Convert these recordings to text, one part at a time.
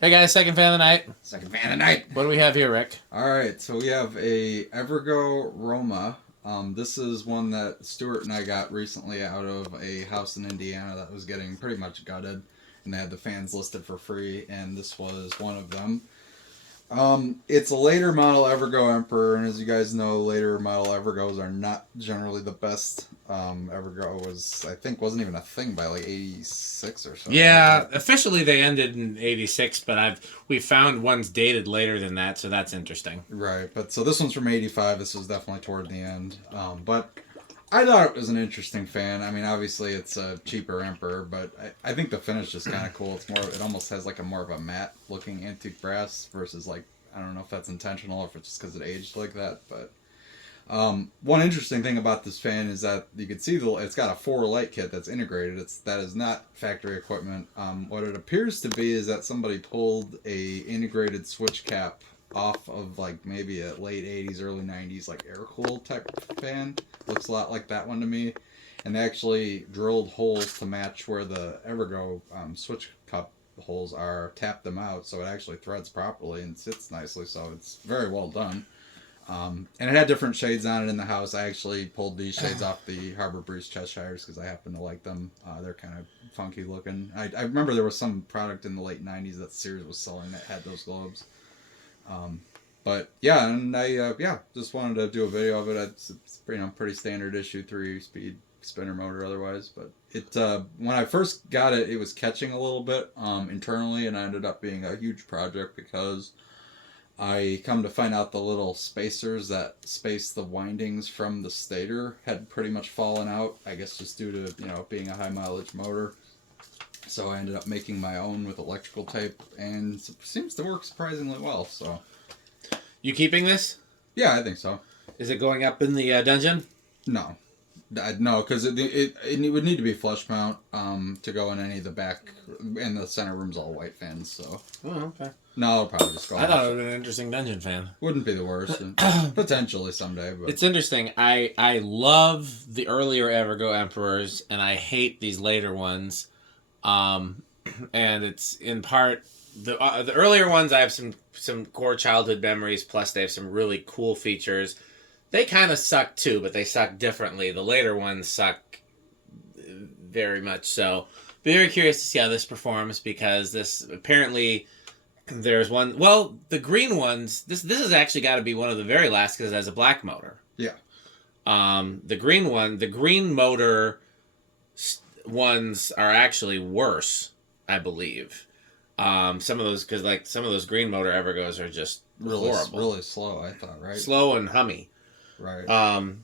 Hey guys, second fan of the night. Second fan of the night. What do we have here, Rick? All right, so we have a Evergo Roma. This is one that Stuart and I got recently out of a house in Indiana that was getting pretty much gutted, and they had the fans listed for free, and this was one of them. It's a later model Evergo Emperor, and as you guys know, later model Evergos are not generally the best. Evergo I think, wasn't even a thing by like '86 or something. Yeah, officially they ended in '86, but we found ones dated later than that, so that's interesting. Right, but so this one's from '85. This was definitely toward the end. But I thought it was an interesting fan. I mean, obviously it's a cheaper Emperor, but I think the finish is kind of cool. It almost has like more of a matte looking antique brass versus like, I don't know if that's intentional or if it's just because it aged like that. But one interesting thing about this fan is that you can see it's got a 4 light kit that's integrated. That is not factory equipment. What it appears to be is that somebody pulled a integrated switch cap off of like maybe a late 80s, early 90s like air cooled type fan. Looks a lot like that one to me. And they actually drilled holes to match where the Evergo switch cup holes are, tapped them out so it actually threads properly and sits nicely, so it's very well done. And it had different shades on it in the house. I actually pulled these shades off the Harbor Breeze Cheshires because I happen to like them. They're kind of funky looking. I remember there was some product in the late 90s that Sears was selling that had those globes. But yeah, and I just wanted to do a video of it. It's pretty standard issue 3-speed spinner motor otherwise. But it when I first got it, it was catching a little bit internally, and it ended up being a huge project because I come to find out the little spacers that space the windings from the stator had pretty much fallen out. I guess just due to being a high mileage motor. So I ended up making my own with electrical tape, and it seems to work surprisingly well. So, You keeping this? yeah, I think so. Is it going up in the dungeon? No, because it would need to be flush mount to go in any of the back, and the center room's all white fans. So, Oh, okay. no, I'll probably just go. I thought it would be an interesting dungeon fan. Wouldn't be the worst, potentially someday. But It's interesting. I love the earlier Evergo Emperors, and I hate these later ones. And it's in part the earlier ones. I have some core childhood memories. Plus, they have some really cool features. They kind of suck too, but they suck differently. The later ones suck very much so. Be very curious to see how this performs because this apparently there's one. Well, the green ones. This has actually got to be one of the very last because it has a black motor. Yeah. The green motor ones are actually worse, I believe. Some of those green motor Evergos are just horrible. Really slow. I thought, right? Slow and hummy. Right.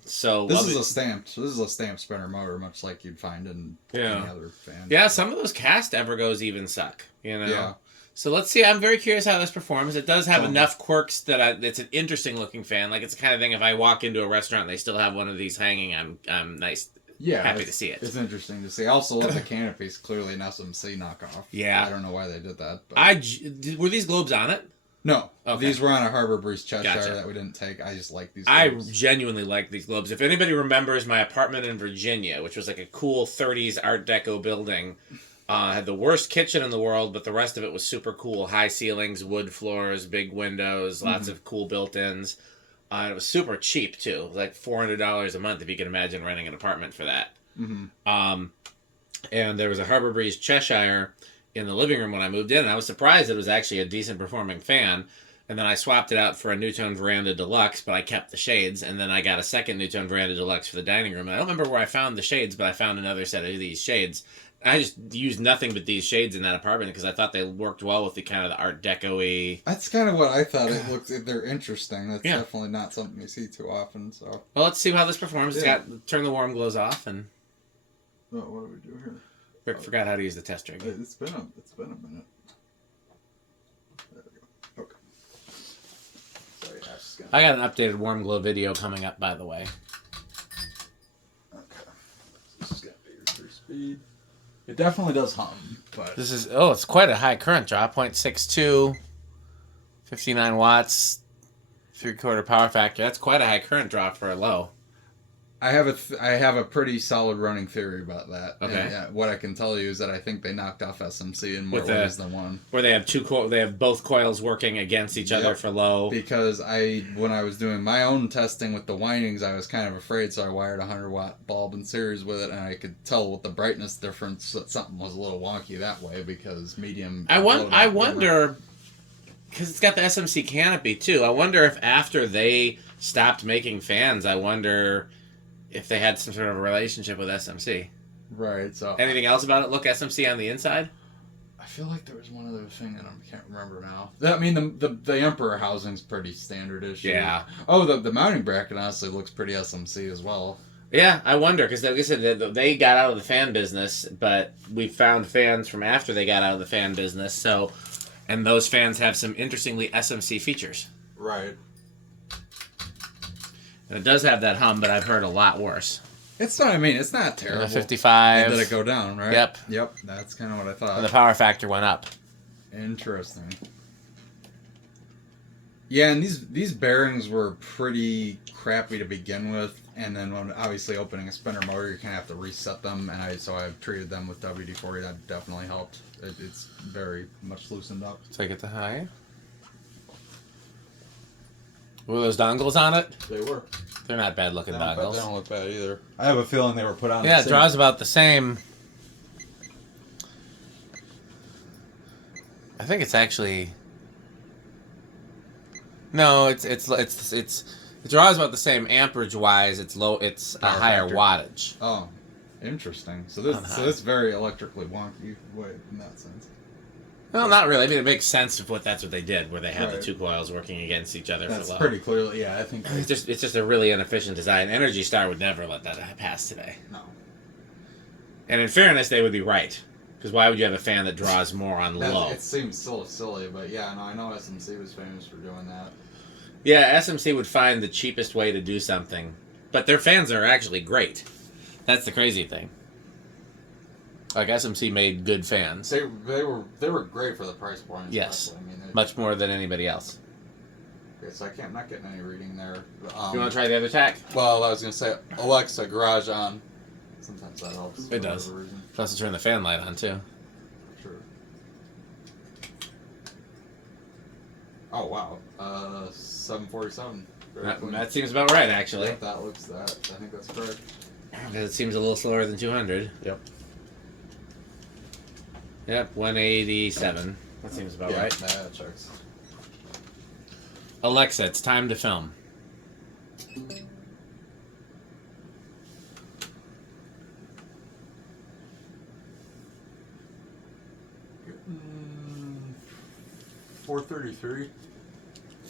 So this is a stamped spinner motor, much like you'd find in any other fan. Yeah, some of those cast Evergos even suck. Yeah. So let's see. I'm very curious how this performs. It does have enough quirks that it's an interesting looking fan. Like it's the kind of thing if I walk into a restaurant and they still have one of these hanging, I'm nice. Yeah, happy to see it. It's interesting to see. Also, the canopy's clearly an SMC knockoff. Yeah. I don't know why they did that. But Were these globes on it? No. Okay. These were on a Harbor Breeze Cheshire Gotcha. that we didn't take. I just like these I globes. genuinely like these globes. If anybody remembers my apartment in Virginia, which was like a cool 30s Art Deco building, had the worst kitchen in the world, but the rest of it was super cool. High ceilings, wood floors, big windows, lots of cool built-ins. And it was super cheap, too. It was like $400 a month, if you can imagine renting an apartment for that. Mm-hmm. And there was a Harbor Breeze Cheshire in the living room when I moved in, and I was surprised it was actually a decent performing fan. And then I swapped it out for a Newtone Veranda Deluxe, but I kept the shades. And then I got a second Newtone Veranda Deluxe for the dining room. And I don't remember where I found the shades, but I found another set of these shades. I just used nothing but these shades in that apartment because I thought they worked well with the kind of the Art Deco-y. That's kind of what I thought. They're interesting. That's definitely not something you see too often. So. Well, let's see how this performs. It's turn the warm glows off and. Oh, what do we do here? Rick forgot how to use the test rig. It's been a minute. There we go. Okay. Sorry, Ash's gonna... I got an updated warm glow video coming up, by the way. Okay. This is gonna be your 3-speed. It definitely does hum, but This is it's quite a high current draw, 0.62, 59 watts, 3/4 power factor. That's quite a high current draw for a low. I have a pretty solid running theory about that. Okay. And, what I can tell you is that I think they knocked off SMC in more ways than one. Where they have they have both coils working against each other for low. Because when I was doing my own testing with the windings, I was kind of afraid, so I wired a 100-watt bulb in series with it, and I could tell with the brightness difference that something was a little wonky that way because medium. I wonder, because it's got the SMC canopy too. I wonder if after they stopped making fans, I wonder if they had some sort of a relationship with SMC. Right, so... Anything else about it look SMC on the inside? I feel like there was one other thing that I can't remember now. I mean, the Emperor housing's pretty standard-ish. Yeah. Oh, the mounting bracket honestly looks pretty SMC as well. Yeah, I wonder, because like I said, they got out of the fan business, but we found fans from after they got out of the fan business, so... And those fans have some interestingly SMC features. Right. And it does have that hum, but I've heard a lot worse. It's not terrible. 55. Did it go down, right? Yep. Yep, that's kind of what I thought. And the power factor went up. Interesting. Yeah, and these bearings were pretty crappy to begin with, and then when obviously opening a spinner motor, you kind of have to reset them, and so I've treated them with WD-40. That definitely helped. It's very much loosened up. Take it to high. Were those dongles on it? They were. They're not bad looking dongles. They don't look bad either. I have a feeling they were put on. Yeah, it draws about the same. I think it's actually. No, it draws about the same amperage wise. It's low. It's a higher wattage. Oh, interesting. So this very electrically wonky way in that sense. Well, not really. I mean, it makes sense if that's what they did, where they have the two coils working against each other. That's for low. pretty clearly, yeah. I think it's just a really inefficient design. Energy Star would never let that pass today. No. And in fairness, they would be right, because why would you have a fan that draws more on low? It seems so silly, but yeah, no, I know SMC was famous for doing that. Yeah, SMC would find the cheapest way to do something, but their fans are actually great. That's the crazy thing. Like, SMC made good fans. They were great for the price point. Yes, I mean, much more than anybody else. Okay, so I'm not getting any reading there. You want to try the other tack? Well, I was going to say, Alexa, garage on. Sometimes that helps. It does. Plus, to turn the fan light on, too. Sure. Oh, wow. 747. That seems about right, actually. Yeah, I think that's correct. Because it seems a little slower than 200. Yep. Yep, 187. That seems about right. That checks. Alexa, it's time to film. $433.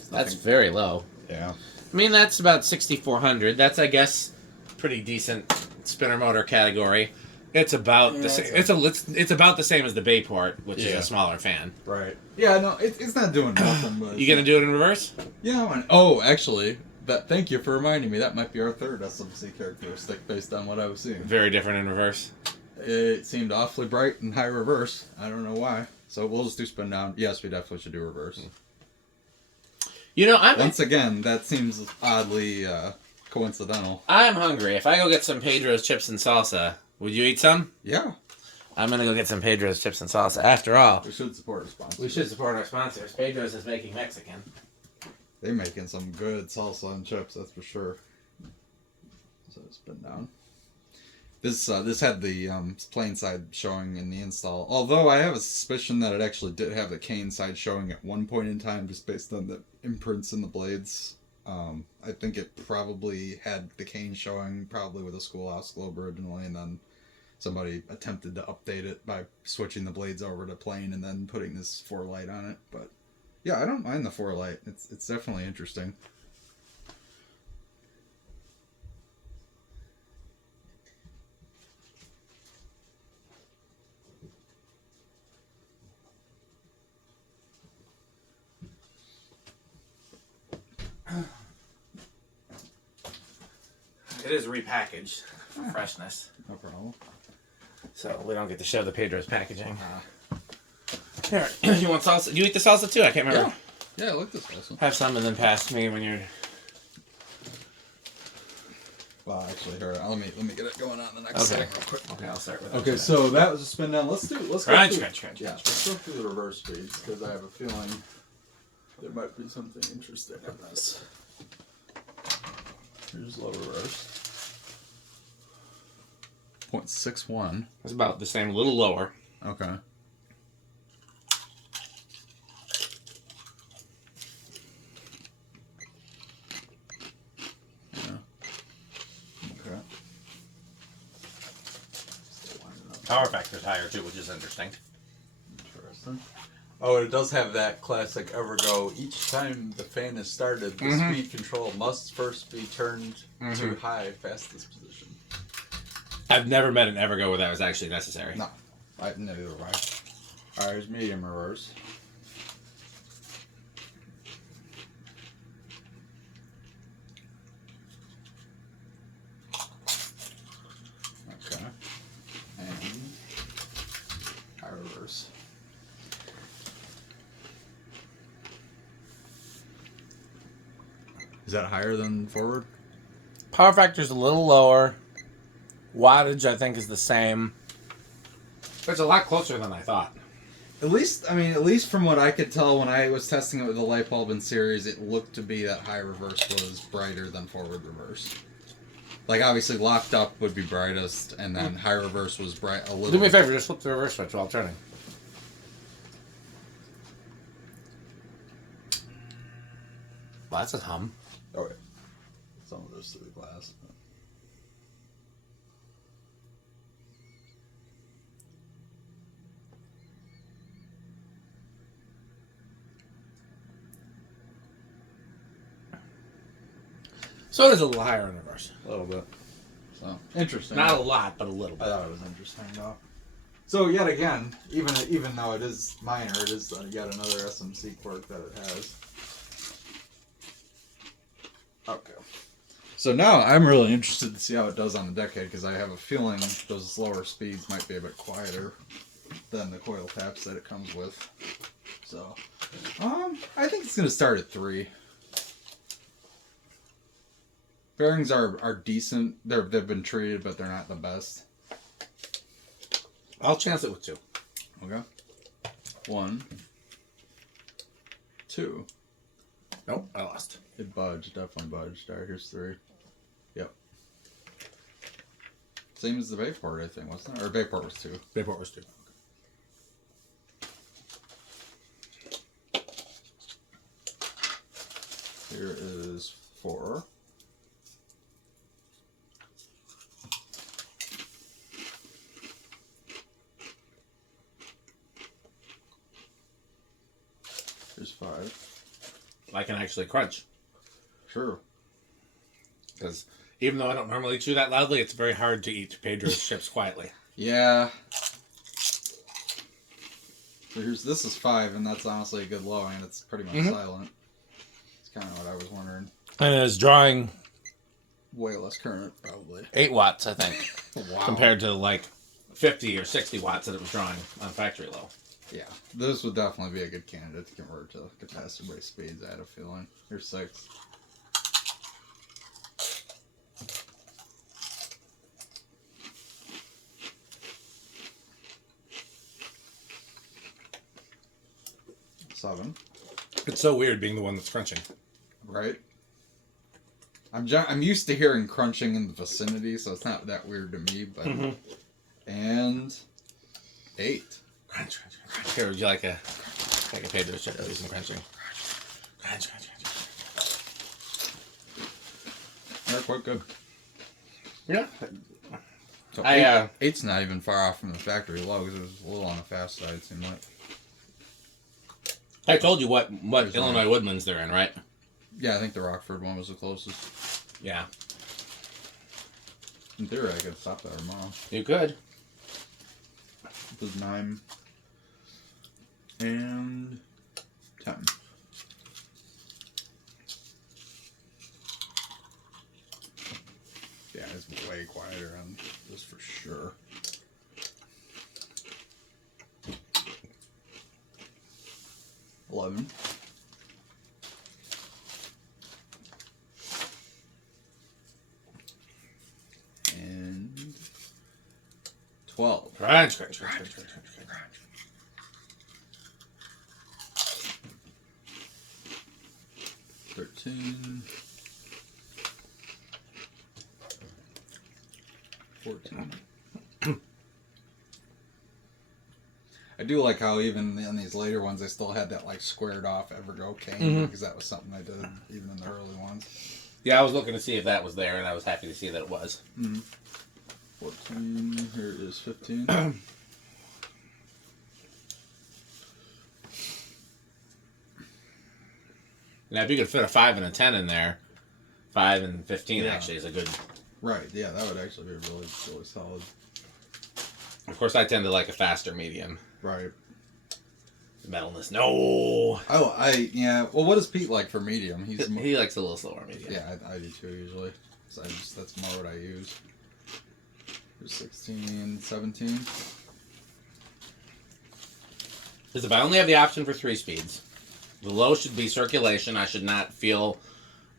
That's very low. Yeah. I mean, that's about 6,400. That's, I guess, pretty decent spinner motor category. It's about the same. It's about the same as the Bayport, which is a smaller fan. Right. Yeah. No, it's not doing nothing. But you gonna do it in reverse? Yeah. Actually, thank you for reminding me. That might be our third SMC characteristic based on what I was seeing. Very different in reverse. It seemed awfully bright in high reverse. I don't know why. So we'll just do spin down. Yes, we definitely should do reverse. You know, once again, that seems oddly coincidental. I'm hungry. If I go get some Pedro's chips and salsa, would you eat some? Yeah. I'm going to go get some Pedro's chips and salsa. After all, we should support our sponsors. We should support our sponsors. Pedro's is making Mexican. They're making some good salsa and chips, that's for sure. So spin down. This had the plain side showing in the install. Although I have a suspicion that it actually did have the cane side showing at one point in time, just based on the imprints in the blades. I think it probably had the cane showing, probably with a schoolhouse globe originally, and then somebody attempted to update it by switching the blades over to plain and then putting this 4-light on it. But yeah, I don't mind the 4-light. It's definitely interesting. It is repackaged for freshness. No problem. So we don't get to show the Pedro's packaging. Here, you want salsa? You eat the salsa too? I can't remember. Yeah, I like this salsa. Have some and then pass me when you're... Well, actually, here, let me get it going on the next Okay. thing real quick. Okay, I'll start with that. Okay, so that was a spin down. Let's go Crunch, through, crunch, crunch, yeah, crunch. let's go through the reverse speeds because I have a feeling there might be something interesting in this. Here's low reverse. 0.61. It's about the same, a little lower. Okay. Yeah. Okay. Power factor's higher too, which is interesting. Interesting. Oh, it does have that classic Evergo. Each time the fan is started, the speed control must first be turned to high fastest position. I've never met an Evergo where that was actually necessary. No, neither have I. Alright, here's medium reverse. Okay. And high reverse. Is that higher than forward? Power factor's a little lower. Wattage, I think, is the same. But it's a lot closer than I thought. At least from what I could tell when I was testing it with the light bulb in series, it looked to be that high reverse was brighter than forward reverse. Like, obviously, locked up would be brightest, and then high reverse was bright a little. Do me a favor, just flip the reverse switch while turning. Well, that's a hum. Oh, wait. Some of this through the glass. So it is a little higher in reverse. A little bit. So, interesting. Not a lot, but a little I bit. thought it was interesting, though. So, yet again, even though it is minor, it is yet another SMC quirk that it has. Okay. So now I'm really interested to see how it does on the Decade, because I have a feeling those lower speeds might be a bit quieter than the coil taps that it comes with. So, I think it's going to start at 3. Bearings are decent. They've been treated, but they're not the best. I'll chance it with 2. Okay. 1, 2. Nope, I lost. It budged, definitely budged. Alright, here's 3. Yep. Same as the Bayport, I think, wasn't it? Or Bayport was 2. Bayport was 2. Here is 4. Here's 5. I can actually crunch. Sure. Because even though I don't normally chew that loudly, it's very hard to eat Pedro's chips quietly. Yeah. So this is 5, and that's honestly a good low, and it's pretty much silent. It's kind of what I was wondering. And it's drawing Way less current, probably. 8 watts, I think. Wow. Compared to like 50 or 60 watts that it was drawing on factory low. Yeah, this would definitely be a good candidate to convert to capacitor-based speeds, I had a feeling. Here's 6. Seven. It's so weird being the one that's crunching. Right? I'm used to hearing crunching in the vicinity, so it's not that weird to me, but... And... 8. Crunch, crunch, crunch. Here, would you like a Pedro's chip? Do some crunching. Crunch, crunch, crunch. They're quite good. Yeah. So I, 8's not even far off from the factory low, because it was a little on the fast side, it seemed like. I told you what Illinois woodlands they're in, right? Yeah, I think the Rockford one was the closest. Yeah. In theory, I could stop that tomorrow. You could. It was 9 and 10. Yeah, it's way quieter on this for sure. $11. Crunch, crunch, crunch, crunch, crunch, crunch, crunch. 13. 14. I do like how even in these later ones they still had that like squared off Evergo cane because that was something I did even in the early ones. Yeah, I was looking to see if that was there, and I was happy to see that it was. 14. Here it is. 15. Now, if you could fit a 5 and a 10 in there, 5 and 15 Yeah. actually is a good. Right. Yeah, that would actually be really, really solid. Of course, I tend to like a faster medium. Right. Metalness, no. Yeah. Well, what is Pete like for medium? He likes a little slower medium. Yeah, I do too usually. So that's more what I use. There's 16, 17. Because if I only have the option for 3 speeds, the low should be circulation. I should not feel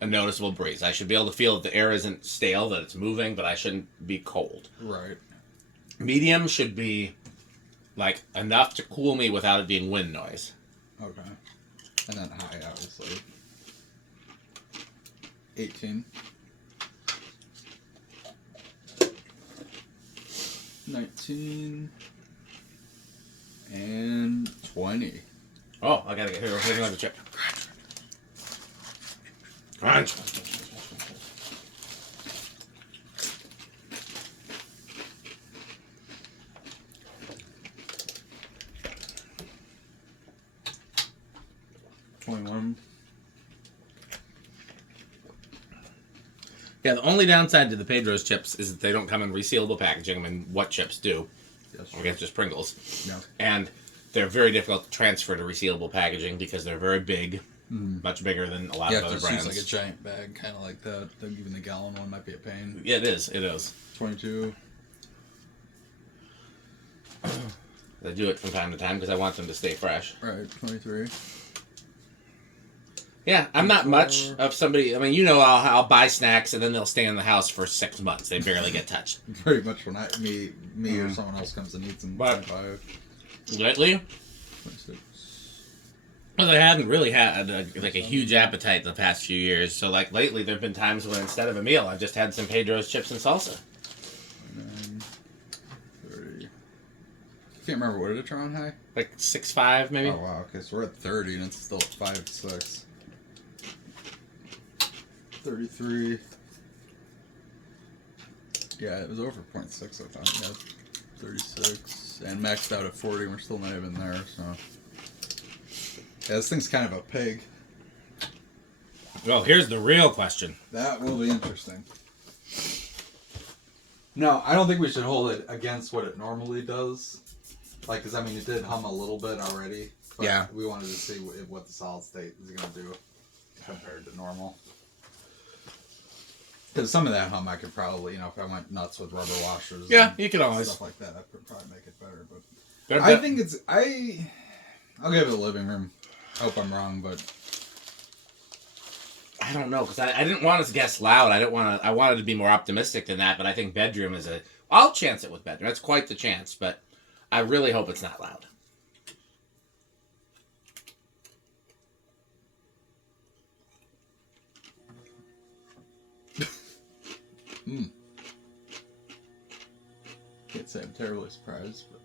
a noticeable breeze. I should be able to feel that the air isn't stale, that it's moving, but I shouldn't be cold. Right. Medium should be like enough to cool me without it being wind noise. Okay. And then high, obviously. 18. 19. And 20. Oh, I gotta get here. Here's another chip. Crunch. Yeah, the only downside to the Pedro's chips is that they don't come in resealable packaging. I mean, what chips do? Yes. I guess just Pringles. Yeah. And they're very difficult to transfer to resealable packaging because they're very big, much bigger than a lot of other brands. Use like a giant bag, kind of like that. Even the gallon one might be a pain. Yeah, it is. It is. 22. I do it from time to time because I want them to stay fresh. Right, 23. Yeah, I'm not much of somebody. I mean, you know, I'll buy snacks and then they'll stay in the house for 6 months. They barely get touched. Pretty much when me or someone else comes and eats them. But 25. lately, 26. well, I hadn't really had a huge appetite the past few years. So like lately, there've been times when instead of a meal, I've just had some Pedro's chips and salsa. 29, 30. I can't remember, what did it try on high? Like 6.5 maybe. Oh wow, okay, so we're at 30 and it's still at 5.6. 33. Yeah, it was over 0.6 I thought. Yeah, 36. And maxed out at 40, we're still not even there, so. Yeah, this thing's kind of a pig. Well, here's the real question. That will be interesting. No, I don't think we should hold it against what it normally does. Like, because, I mean, it did hum a little bit already. But yeah. We wanted to see what the solid state is going to do compared to normal. Because some of that hum I could probably, if I went nuts with rubber washers. Yeah, you could always. Stuff like that, I could probably make it better. But I think I'll give it a living room. I hope I'm wrong, but. I don't know, because I didn't want to guess loud. I wanted to be more optimistic than that, but I think bedroom is I'll chance it with bedroom. That's quite the chance, but I really hope it's not loud. Can't say I'm terribly surprised, but.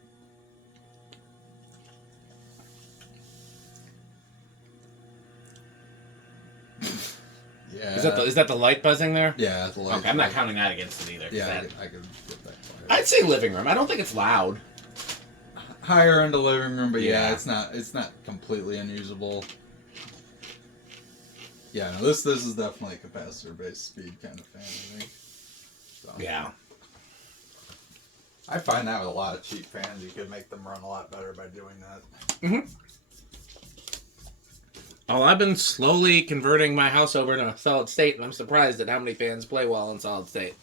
Yeah. Is that the light buzzing there? Yeah, the light. Okay, I'm not counting that against it either. Yeah, I could get that quiet. I'd say living room. I don't think it's loud. Higher end of living room, but yeah, Yeah. it's not completely unusable. Yeah, no, this is definitely a capacitor based speed kind of fan, I think. So. Yeah. I find that with a lot of cheap fans, you could make them run a lot better by doing that. Mm-hmm. Oh, I've been slowly converting my house over to a solid state, and I'm surprised at how many fans play well in solid state.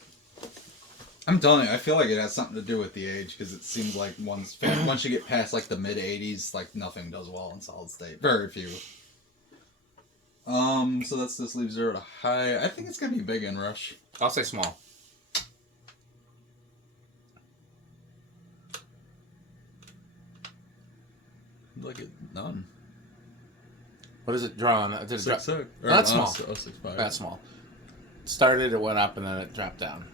I'm telling you, I feel like it has something to do with the age, because it seems like once you get past like the mid 80s, like nothing does well in solid state. Very few. So this leaves 0 to high. I think it's gonna be big in rush. I'll say small. None. What is it drawn? Did it drop? 6.6. Oh, that's small. 6.5. That's small. Started, it went up, and then it dropped down.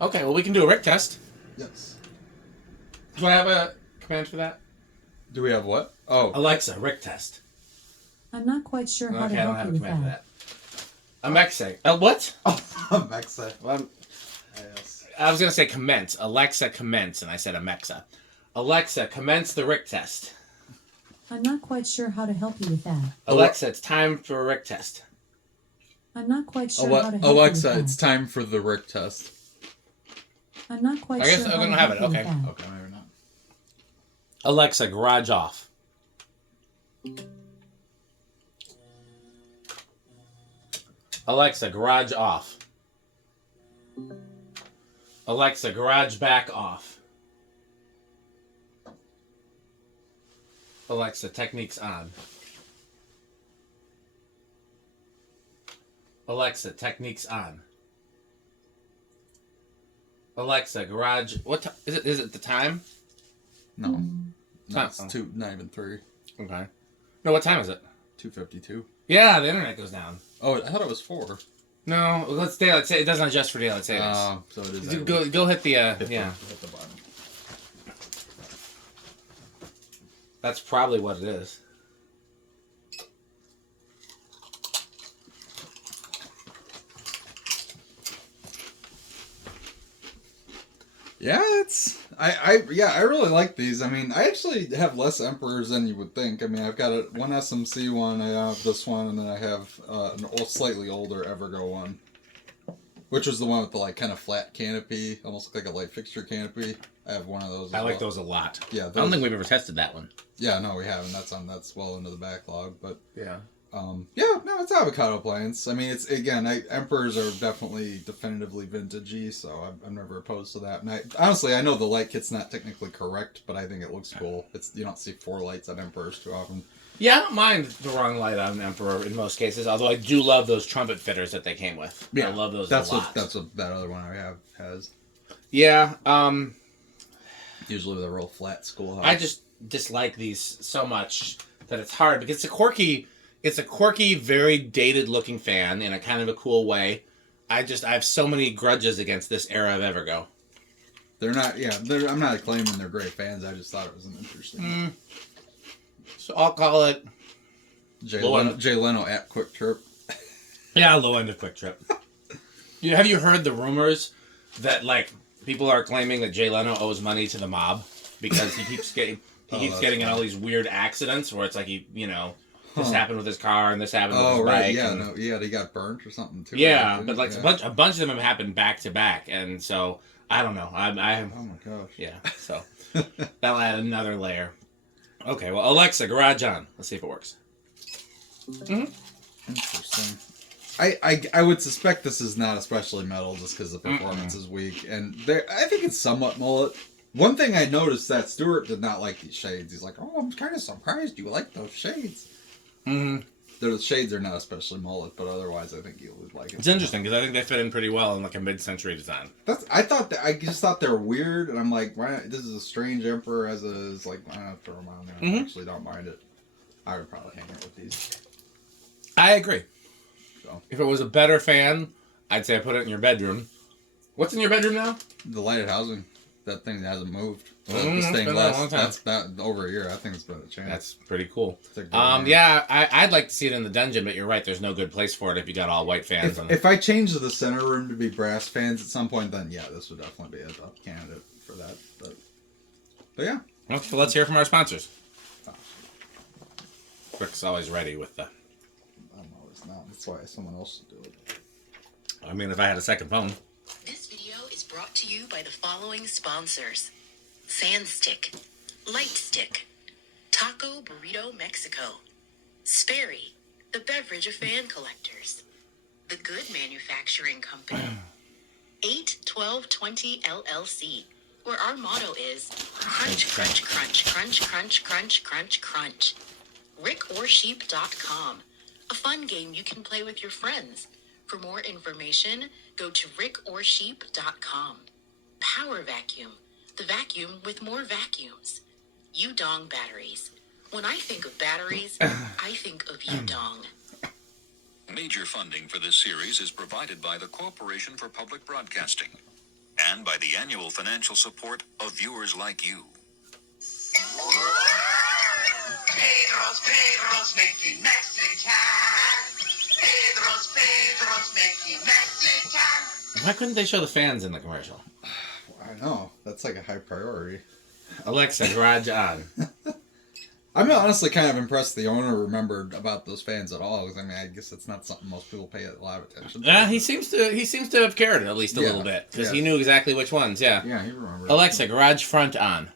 Okay, well, we can do a Rick test. Yes. Do I have a command for that? Do we have what? Oh. Alexa, Rick test. I'm not quite sure how to Okay, I don't help have you a with command for that. that. Alexa. What? Oh, Alexa. Well, Yes. I was going to say commence. Alexa, commence, and I said Alexa. Alexa, commence the Rick test. I'm not quite sure how to help you with that. Alexa, it's time for a Rick test. I'm not quite sure how to help Alexa, you with it's that. time for the Rick test. I'm not quite I guess sure I'm how gonna to have help it, you with okay. that. Okay, maybe not. Alexa, garage off. Alexa, garage off. Alexa, garage back off. Alexa, techniques on. Alexa, techniques on. Alexa, garage. What time is it? Is it the time? No. No, Oh. it's 2, not even 3. Okay. No, what time is it? 2:52. Yeah, the internet goes down. Oh, I thought it was 4. No, let's daylight say it doesn't adjust for daylight savings. So it is. Go hit the Hit yeah. Hit the button. That's probably what it is. Yeah, I really like these. I mean, I actually have less emperors than you would think. I mean, I've got one SMC one, I have this one, and then I have slightly older Evergo one, which was the one with the like kind of flat canopy, almost like a light fixture canopy. I have one of those. I like those a lot. Yeah, I don't think we've ever tested that one. Yeah, no, we haven't. That's well into the backlog, but Yeah. yeah, no, it's avocado plants. I mean, it's again, emperors are definitely definitively vintagey, so I'm never opposed to that. And I know the light kit's not technically correct, but I think it looks cool. You don't see 4 lights on emperors too often. Yeah, I don't mind the wrong light on Emperor in most cases, although I do love those trumpet fitters that they came with. Yeah, I love those that's a lot. That's what that other one I have has. Yeah, Usually with a real flat schoolhouse. I just dislike these so much that it's hard because it's a quirky, very dated looking fan in a kind of a cool way. I have so many grudges against this era of Evergo. They're not, yeah, I'm not claiming they're great fans. I just thought it was an interesting. So I'll call it Jay Leno at Quick Trip. Yeah, low end of Quick Trip. Have you heard the rumors that like people are claiming that Jay Leno owes money to the mob because he keeps getting in all these weird accidents where it's like this happened with his car and this happened with his bike. Yeah, he got burnt or something too. Yeah, right? but like a bunch of them have happened back to back, and so I don't know. Oh my gosh. Yeah, so that'll add another layer. Okay, well, Alexa, garage on. Let's see if it works. Mm-hmm. Interesting. I would suspect this is not especially metal just because the performance is weak, and I think it's somewhat mullet. One thing I noticed that Stuart did not like these shades. He's like, "Oh, I'm kind of surprised you like those shades." Mm-hmm. The shades are not especially mullet, but otherwise, I think you would like it. It's interesting because I think they fit in pretty well in like a mid-century design. I just thought they're weird, and I'm like, why not, this is a strange emperor as is. Like, why not throw them on there? I actually don't mind it. I would probably hang it with these. I agree. So. If it was a better fan, I'd say put it in your bedroom. What's in your bedroom now? The lighted housing. That thing hasn't moved. It's The been stained a glass. long time. That's over a year. I think it's been a chance. That's pretty cool. Yeah. Yeah, I'd like to see it in the dungeon, but you're right. There's no good place for it if you got all white fans. If I change the center room to be brass fans at some point, then yeah, this would definitely be a top candidate for that. But yeah. Okay, so let's hear from our sponsors. Rick's always ready with the... I'm always not. That's why someone else should do it. I mean, if I had a second phone. This video is brought to you by the following sponsors: Sandstick, Lightstick, Taco Burrito Mexico, Sperry, the beverage of fan collectors, The Good Manufacturing Company, 81220 LLC, where our motto is crunch, crunch, crunch, crunch, crunch, crunch, crunch, crunch. RickOrSheep.com, a fun game you can play with your friends. For more information, go to RickOrSheep.com. Power Vacuum, the vacuum with more vacuums. Udong batteries. When I think of batteries, I think of Udong. Major funding for this series is provided by the Corporation for Public Broadcasting and by the annual financial support of viewers like you. Pedro's making Mexican. Pedro's making Mexican. Why couldn't they show the fans in the commercial? I know. That's like a high priority. Alexa, garage on. I'm honestly kind of impressed the owner remembered about those fans at all. Because I mean, I guess it's not something most people pay a lot of attention to. Yeah, he seems to have cared at least a little bit because he knew exactly which ones. Yeah. Yeah, he remembered. Alexa, garage front on.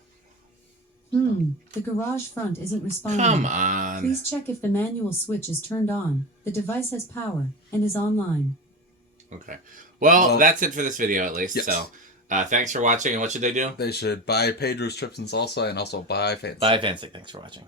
The garage front isn't responding. Come on. Please check if the manual switch is turned on. The device has power and is online. Okay. Well, that's it for this video at least. Yes. So, thanks for watching. And what should they do? They should buy Pedro's Chips and Salsa and also buy Fancy. Bye, Fancy. Thanks for watching.